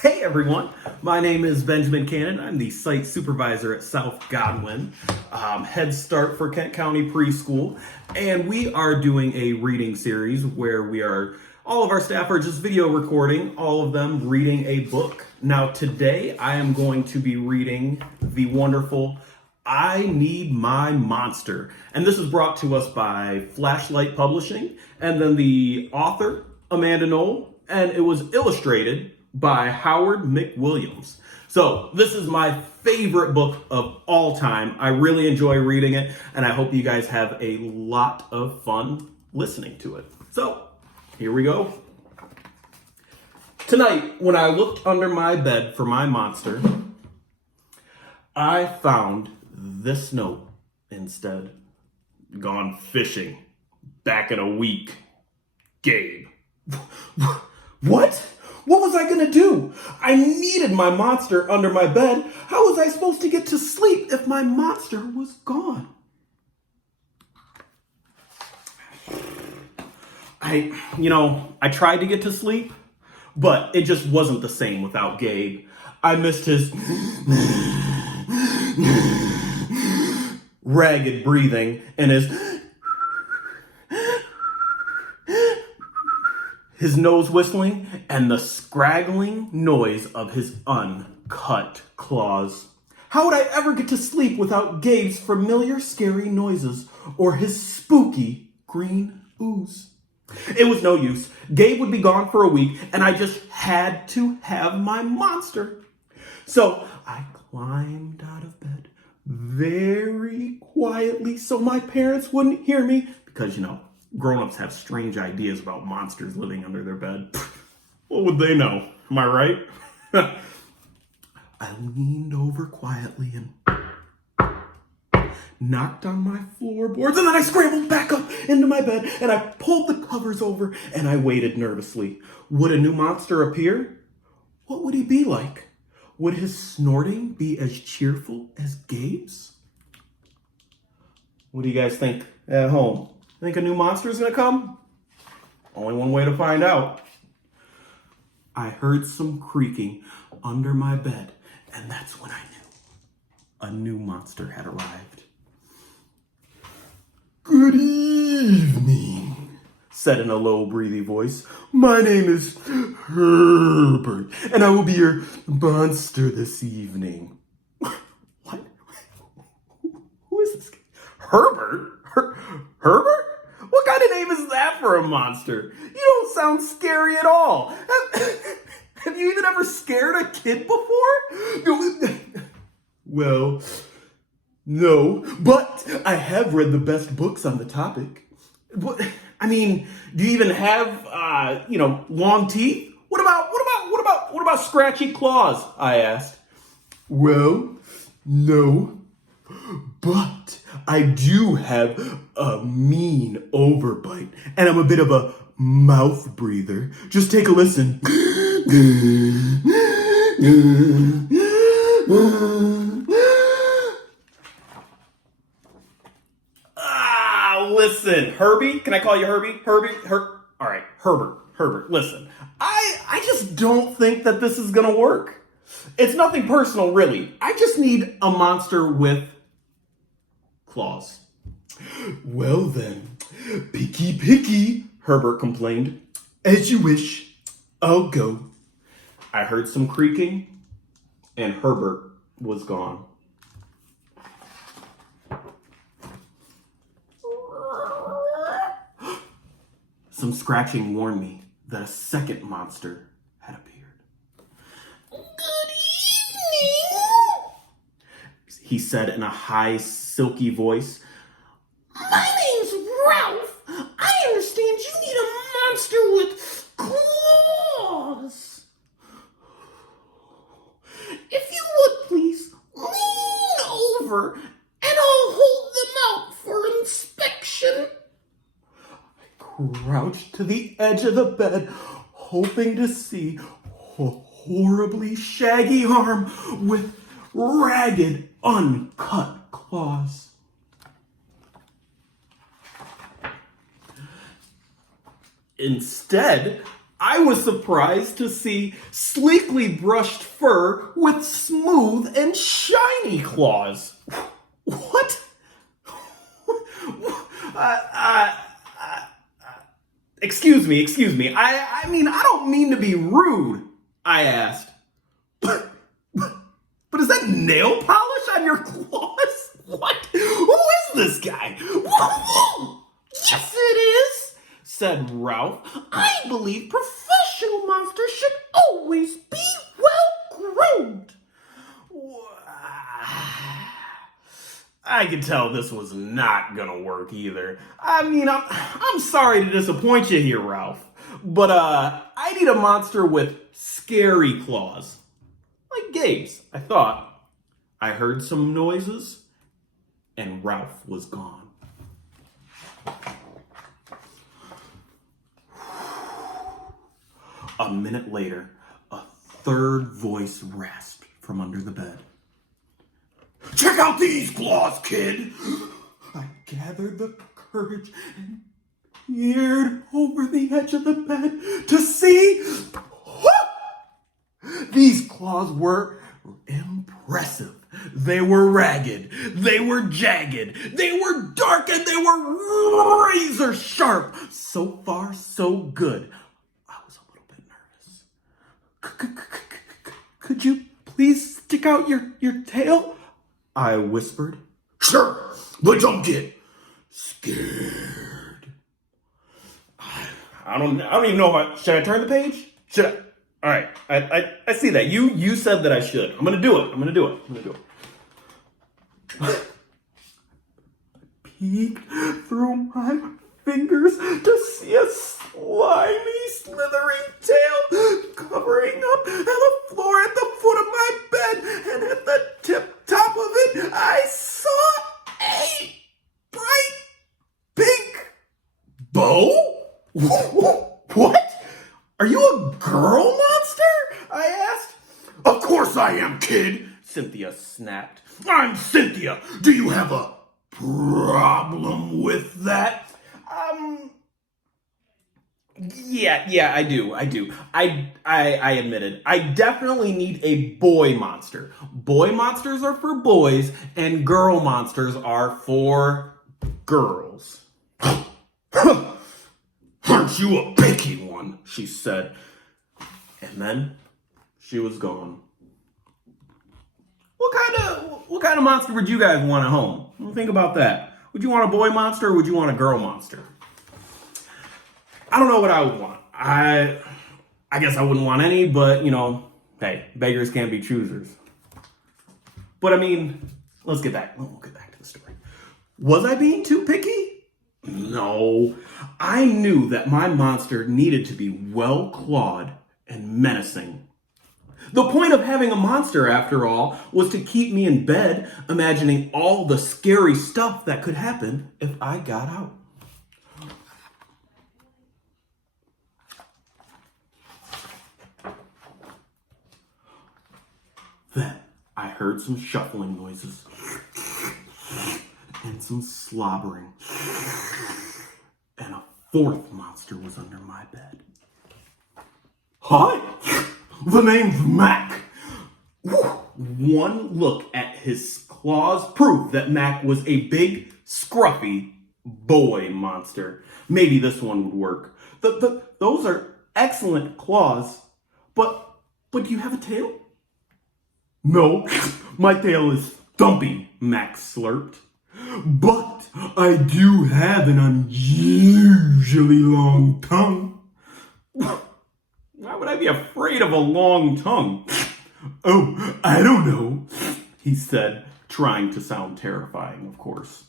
Hey everyone, my name is Benjamin Cannon. I'm the site supervisor at South Godwin, Head Start for Kent County Preschool, and we are doing a reading series where all of our staff are just video recording, all of them reading a book. Now today I am going to be reading the wonderful I Need My Monster, and this is brought to us by Flashlight Publishing, and then the author, Amanda Noll, and it was illustrated by Howard McWilliams. So this is my favorite book of all time. I really enjoy reading it, and I hope you guys have a lot of fun listening to it. So here we go. Tonight, when I looked under my bed for my monster, I found this note instead. Gone fishing. Back in a week. Gabe. What? What was I gonna do? I needed my monster under my bed. How was I supposed to get to sleep if my monster was gone? I tried to get to sleep, but it just wasn't the same without Gabe. I missed his ragged breathing and his nose whistling, and the scraggling noise of his uncut claws. How would I ever get to sleep without Gabe's familiar scary noises or his spooky green ooze? It was no use. Gabe would be gone for a week, and I just had to have my monster. So I climbed out of bed very quietly so my parents wouldn't hear me, because, grown-ups have strange ideas about monsters living under their bed. What would they know? Am I right? I leaned over quietly and knocked on my floorboards, and then I scrambled back up into my bed, and I pulled the covers over, and I waited nervously. Would a new monster appear? What would he be like? Would his snorting be as cheerful as Gabe's? What do you guys think at home? Think a new monster is going to come? Only one way to find out. I heard some creaking under my bed, and that's when I knew a new monster had arrived. Good evening, said in a low, breathy voice. My name is Herbert, and I will be your monster this evening. What? Who is this? Herbert? Herbert? What kind of name is that for a monster? You don't sound scary at all. Have you even ever scared a kid before? Well, no, but I have read the best books on the topic. Do you even have, long teeth? What about scratchy claws? I asked. Well, no, but I do have a mean overbite, and I'm a bit of a mouth breather. Just take a listen. Listen, Herbie. Can I call you Herbie? All right, Herbert, listen. I just don't think that this is gonna work. It's nothing personal, really. I just need a monster with claws. Well then, picky, Herbert complained. As you wish, I'll go. I heard some creaking, and Herbert was gone. Some scratching warned me that a second monster had appeared. Good evening, he said in a high, silky voice. My name's Ralph. I understand you need a monster with claws. If you would please lean over and I'll hold them out for inspection. I crouched to the edge of the bed, hoping to see a horribly shaggy arm with ragged, uncut claws. Instead, I was surprised to see sleekly brushed fur with smooth and shiny claws. What? Excuse me. I mean, I don't mean to be rude, I asked. But is that nail polish on your claws? What? Who is this guy? Yes, it is, said Ralph. I believe professional monsters should always be well groomed. I could tell this was not gonna work either. I mean, I'm sorry to disappoint you here, Ralph. But I need a monster with scary claws. Like Gabe's, I thought. I heard some noises, and Ralph was gone. A minute later, a third voice rasped from under the bed. Check out these claws, kid! I gathered the courage and peered over the edge of the bed to see. These claws were impressive. They were ragged. They were jagged. They were dark and they were razor sharp. So far, so good. I was a little bit nervous. Could you please stick out your tail? I whispered. Sure, but don't get scared. I don't even know if should I turn the page? Should I? All right, I see that. You said that I should. I'm gonna do it. I peeked through my fingers to see a slimy, slithering tail covering up the floor at the foot of my bed, and at the top of it, I saw a bright pink bow. What? Are you a girl monster? I asked. Of course I am, kid, Cynthia snapped. I'm Cynthia. Do you have a problem with that? Yeah, I do. I admitted. I definitely need a boy monster. Boy monsters are for boys, and girl monsters are for girls. Aren't you a picky one? She said. And then she was gone. What kind of monster would you guys want at home? Think about that. Would you want a boy monster or would you want a girl monster? I don't know what I would want. I guess I wouldn't want any, but hey, beggars can't be choosers. But I mean, we'll get back to the story. Was I being too picky? No. I knew that my monster needed to be well-clawed and menacing. The point of having a monster, after all, was to keep me in bed, imagining all the scary stuff that could happen if I got out. Then I heard some shuffling noises and some slobbering, and a fourth monster was under my bed. Hi, the name's Mac. One look at his claws proved that Mac was a big, scruffy boy monster. Maybe this one would work. Those are excellent claws, but do you have a tail? No, my tail is stumpy, Mac slurped. But I do have an unusually long tongue. Why would I be afraid of a long tongue? Oh, I don't know, he said, trying to sound terrifying, of course.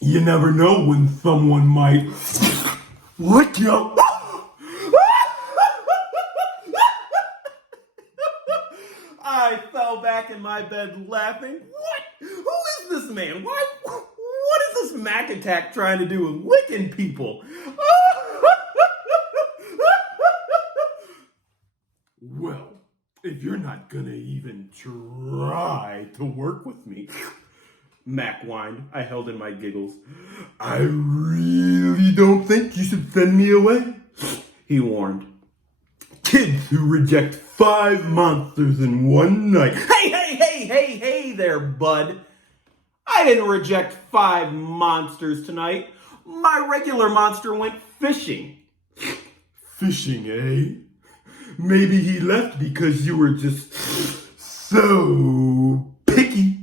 You never know when someone might lick you. I fell back in my bed laughing. What? Who is this man? What is this Mac attack trying to do with licking people? Well, if you're not gonna even try to work with me, Mac whined. I held in my giggles. I really don't think you should send me away, he warned. Kids who reject 5 monsters in one night. Hey there, bud. I didn't reject 5 monsters tonight. My regular monster went fishing. Fishing, eh? Maybe he left because you were just so picky.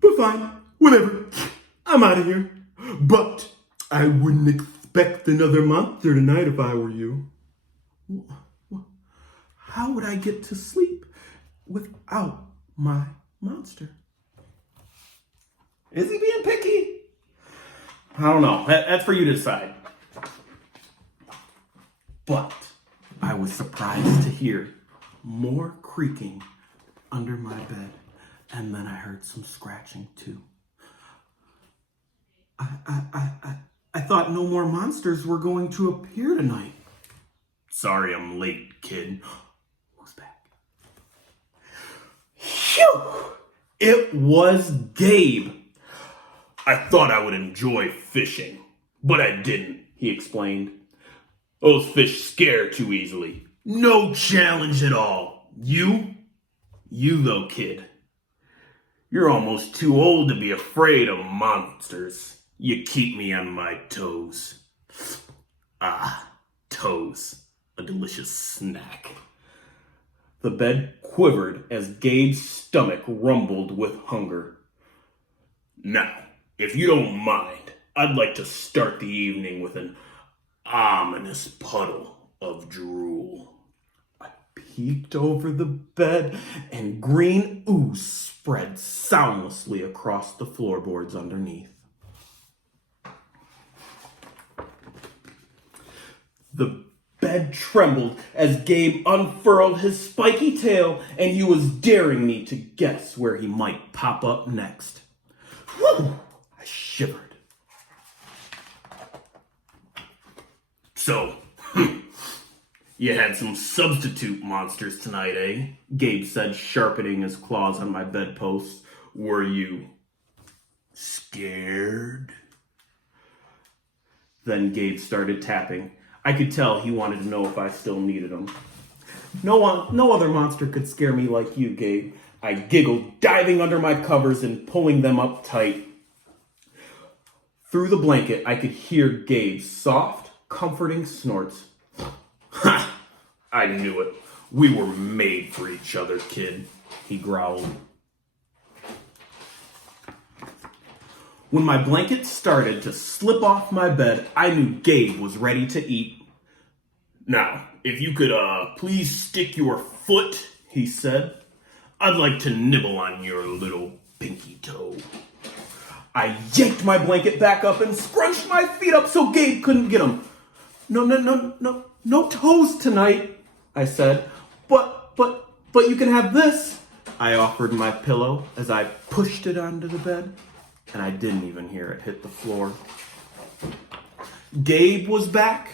But fine, whatever. I'm out of here. But I wouldn't expect another monster tonight if I were you. How would I get to sleep without my monster? Is he being picky? I don't know. That's for you to decide. But I was surprised to hear more creaking under my bed, and then I heard some scratching too. I thought no more monsters were going to appear tonight. Sorry I'm late, kid. Who's back? Phew! It was Gabe. I thought I would enjoy fishing, but I didn't, he explained. Those fish scare too easily. No challenge at all. You though, kid. You're almost too old to be afraid of monsters. You keep me on my toes. Ah, toes. A delicious snack. The bed quivered as Gabe's stomach rumbled with hunger. Now, if you don't mind, I'd like to start the evening with an ominous puddle of drool. I peeked over the bed, and green ooze spread soundlessly across the floorboards underneath. The bed trembled as Gabe unfurled his spiky tail, and he was daring me to guess where he might pop up next. Whew! I shivered. So, you had some substitute monsters tonight, eh? Gabe said, sharpening his claws on my bedpost. Were you scared? Then Gabe started tapping. I could tell he wanted to know if I still needed him. No other monster could scare me like you, Gabe. I giggled, diving under my covers and pulling them up tight. Through the blanket, I could hear Gabe's soft, comforting snorts. Ha! I knew it. We were made for each other, kid, he growled. When my blanket started to slip off my bed, I knew Gabe was ready to eat. Now, if you could, please stick your foot, he said. I'd like to nibble on your little pinky toe. I yanked my blanket back up and scrunched my feet up so Gabe couldn't get them. No toes tonight, I said. But you can have this. I offered my pillow as I pushed it onto the bed, and I didn't even hear it hit the floor. Gabe was back.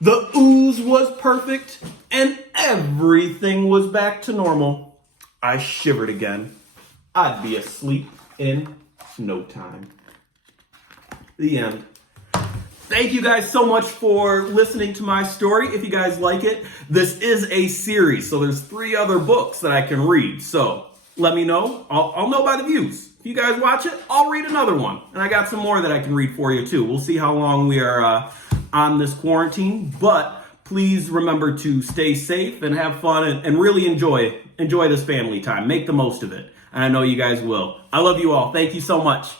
The ooze was perfect, and everything was back to normal. I shivered again. I'd be asleep in no time. The end. Thank you guys so much for listening to my story. If you guys like it, this is a series, so there's 3 other books that I can read. So let me know. I'll know by the views. If you guys watch it, I'll read another one. And I got some more that I can read for you too. We'll see how long we are on this quarantine, but please remember to stay safe and have fun and really enjoy this family time. Make the most of it. And I know you guys will. I love you all. Thank you so much.